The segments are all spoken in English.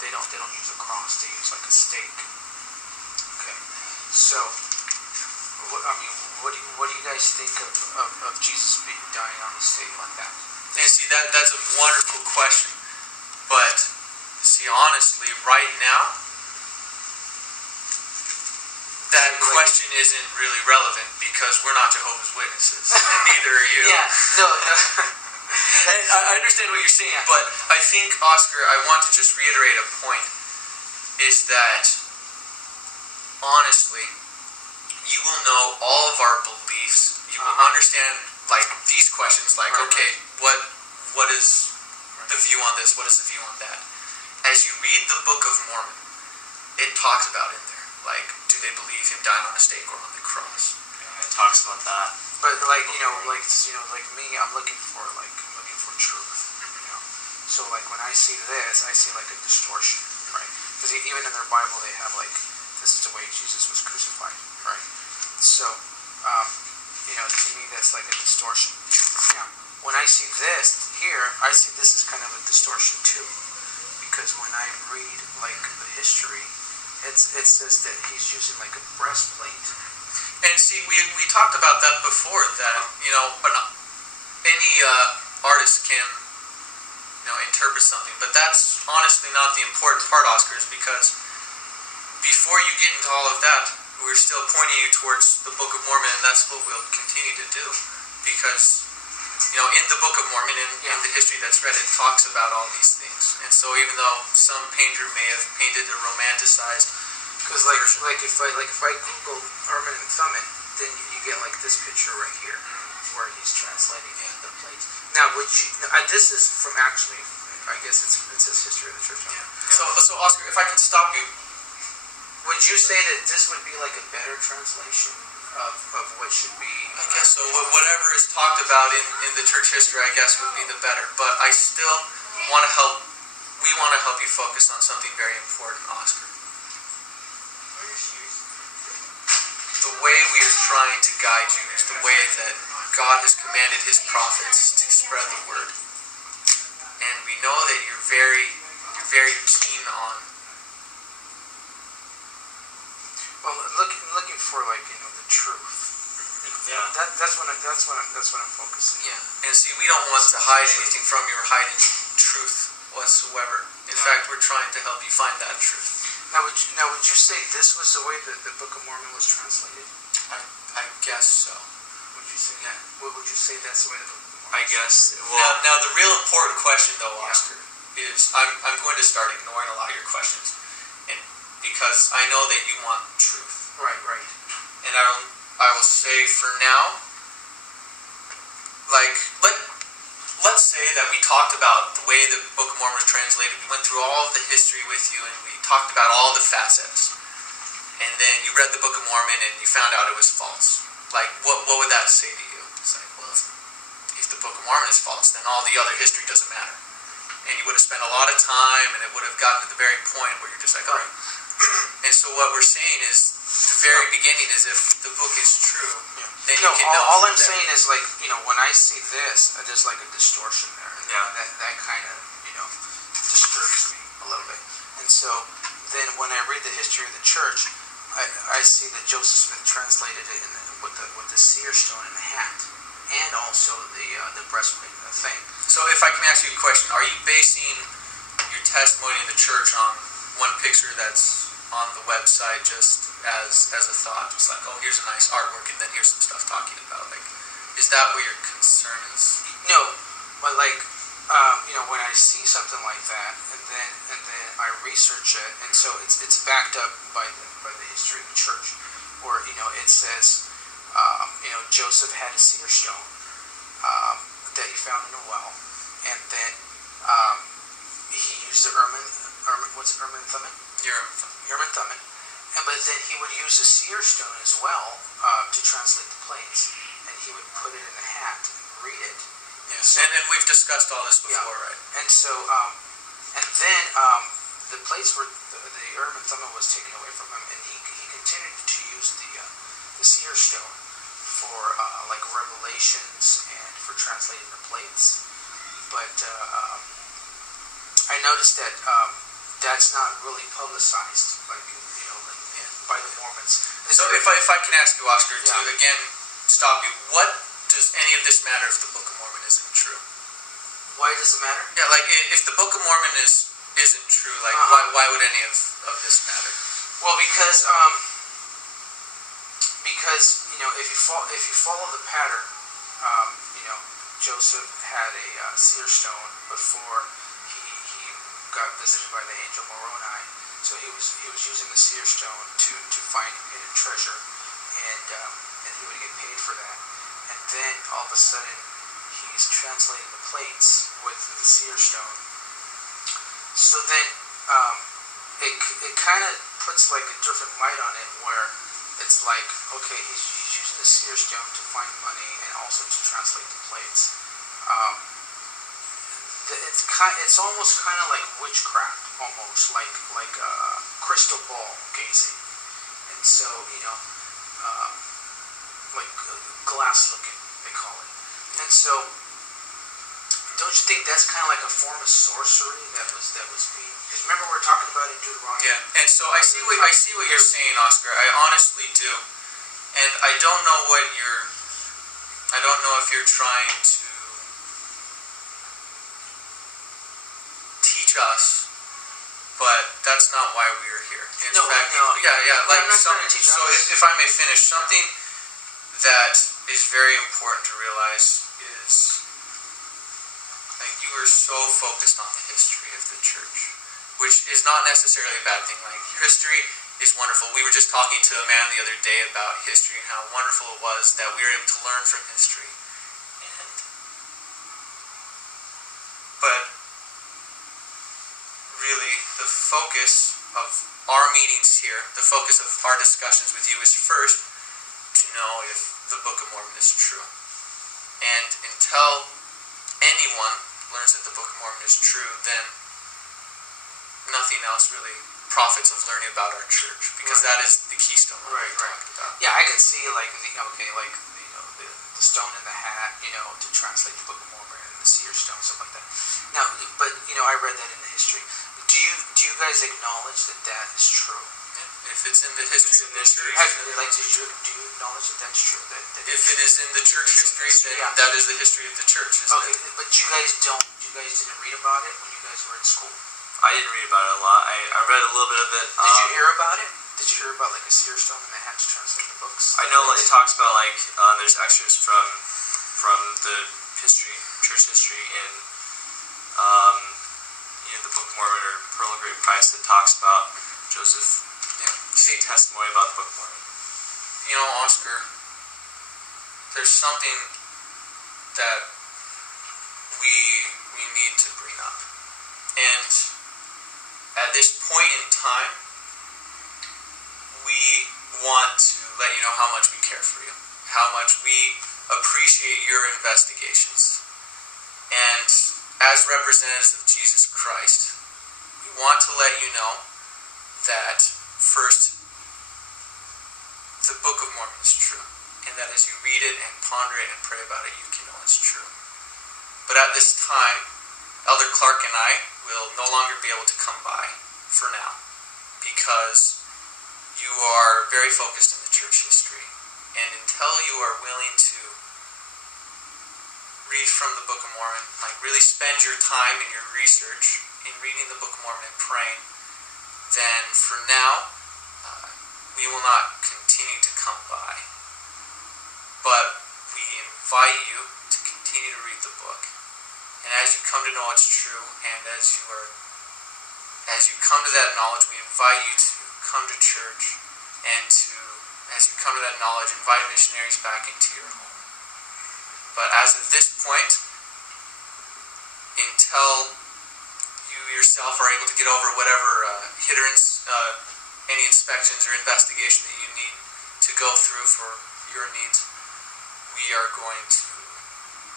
they don't use a cross. They use like a stake. Okay. So, what do you guys think of Jesus dying on the stake like that? And see, that's a wonderful question. But, see, honestly, right now, that question isn't really relevant because we're not Jehovah's Witnesses, and neither are you. Yeah, no. And I understand what you're saying, but I think, Oscar, I want to just reiterate a point, is that, honestly, you will know all of our beliefs. You will understand, like, these questions, like, okay, what is the view on this? What is the view on that? As you read the Book of Mormon, it talks about in there, like, do they believe him dying on a stake or on the cross? Yeah, it talks about that. But like me, I'm looking for truth. So like when I see this, I see like a distortion, right? Because even in their Bible, they have like, this is the way Jesus was crucified, right? So to me, that's like a distortion. Now, when I see this here, I see this is kind of a distortion too, because when I read like the history, it says that he's using like a breastplate. And see, we talked about that before, that, any artist can, interpret something, but that's honestly not the important part, Oscar, is because before you get into all of that, we're still pointing you towards the Book of Mormon, and that's what we'll continue to do, because, in the Book of Mormon, in the history that's read, it talks about all these things, and so even though some painter may have painted a romanticized, because if I Google Herman and Thummim, then you get like this picture right here, where he's translating the plates. Now, this is from actually, I guess it says History of the Church. Yeah. So Oscar, if I could stop you, would you say that this would be like a better translation of what should be? I guess so. Whatever is talked about in the church history, I guess, would be the better. But I still want to help. We want to help you focus on something very important, Oscar. The way we are trying to guide you is the way that God has commanded his prophets to spread the word. And we know that you're very keen on. Well, looking for the truth. Yeah. That's what I'm focusing. Yeah. And see, we don't want to hide anything from you or hide any truth whatsoever. In fact, we're trying to help you find that truth. Now, would you say this was the way that the Book of Mormon was translated? I guess so. Would you say that? Would you say that's the way the Book of Mormon? I guess. Well, now the real important question, though, Oscar, is I'm going to start ignoring a lot of your questions, and because I know that you want truth. Right. And I will say for now, like let's say that we talked about the way the Book of Mormon was translated. We went through all of the history with you, and we talked about all the facets. And then you read the Book of Mormon, and you found out it was false. Like, what would that say to you? It's like, well, if the Book of Mormon is false, then all the other history doesn't matter. And you would have spent a lot of time, and it would have gotten to the very point where you're just like, all right. And so what we're saying is, the very beginning is, if the book is true, then you can know. All I'm saying is, like, when I see this, there's like a distortion there. That kind of, disturbs me a little bit. And so then when I read the history of the church, I see that Joseph Smith translated it with the seer stone and the hat, and also the breastplate thing. So if I can ask you a question, are you basing your testimony in the church on one picture that's on the website just as a thought, just like, oh, here's a nice artwork, and then here's some stuff talking about, like, is that what your concern is? No, but when I see something like that, and then I research it, and so it's backed up by the history of the church, where it says Joseph had a seer stone that he found in a well, and then he used the Urim and Thummim? Urim and Thummim. But then he would use a seer stone as well to translate the plates, and he would put it in the hat and read it. Yes, and we've discussed all this before, right? And so, and then the plates were, the Urim and Thummim was taken away from him, and he continued to use the seer stone for like revelations and for translating the plates. But I noticed that that's not really publicized, like, by the Mormons. So if I can ask you, Oscar, to Yeah. again stop you, what does any of this matter if the Book of Mormon isn't true? Why does it matter? Yeah, like if the Book of Mormon isn't true, like why would any of this matter? Well, because if you follow the pattern, Joseph had a seer stone before he got visited by the angel Moroni. So he was using the seer stone to find hidden treasure, and he would get paid for that. And then all of a sudden, he's translating the plates with the seer stone. So then it kind of puts like a different light on it, where it's like, okay, he's using the seer stone to find money and also to translate the plates. It's almost kind of like witchcraft, almost like crystal ball gazing, and so like glass looking, they call it. And so, don't you think that's kind of like a form of sorcery that was being? Because remember we were talking about it in Deuteronomy. Yeah, and so I see what you're saying, Oscar. I honestly do, and I don't know if you're trying to teach us, but that's not why we are here. In fact, yeah. Like I'm not trying to teach so, us. if I may finish, something that is very important to realize is, like, you are so focused on the history of the church, which is not necessarily a bad thing. Like, history is wonderful. We were just talking to a man the other day about history and how wonderful it was that we were able to learn from history. But really, the focus of our meetings here, the focus of our discussions with you is first to know if the Book of Mormon is true. And until anyone learns that the Book of Mormon is true, then nothing else really profits of learning about our church, because that is the keystone that we're talking about. Yeah, I could see like the stone in the hat, to translate the Book of Mormon, and the seer stone, stuff like that. Now, but I read that in the history. Do you guys acknowledge that is true? Yeah. If it's in the history of the church, do you acknowledge that that's true? That if it is in the church history, then that is the history of the church. Okay, but you guys didn't read about it when you guys were in school. I didn't read about it a lot. I read a little bit of it. Did you hear about it? Did you hear about like a seer stone and they had to translate the books? I know it talks about there's extras from the church history in the Book of Mormon or Pearl of Great Price that talks about Joseph. Testimony about the Book of Mormon. Oscar, there's something that we need to bring up, and at this point in time, we want to let you know how much we care for you, how much we appreciate your investigations. And as representatives of Jesus Christ, we want to let you know that, first, the Book of Mormon is true, and that as you read it and ponder it and pray about it, you can know it's true. But at this time, Elder Clark and I will no longer be able to come by for now, because you are very focused on the church history, and until you are willing to read from the Book of Mormon, like really spend your time in your research in reading the Book of Mormon and praying, then for now, we will not continue to come by. But we invite you to continue to read the book. And as you come to know it's true, and as you come to that knowledge, we invite you to come to church, and as you come to that knowledge, invite missionaries back into your home. But as of this point, until you yourself are able to get over whatever hindrance, any inspections or investigation that you need to go through for your needs, we are going to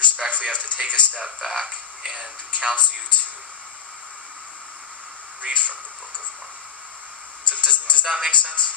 respectfully have to take a step back and counsel you to read from the Book of Mormon. Does that make sense?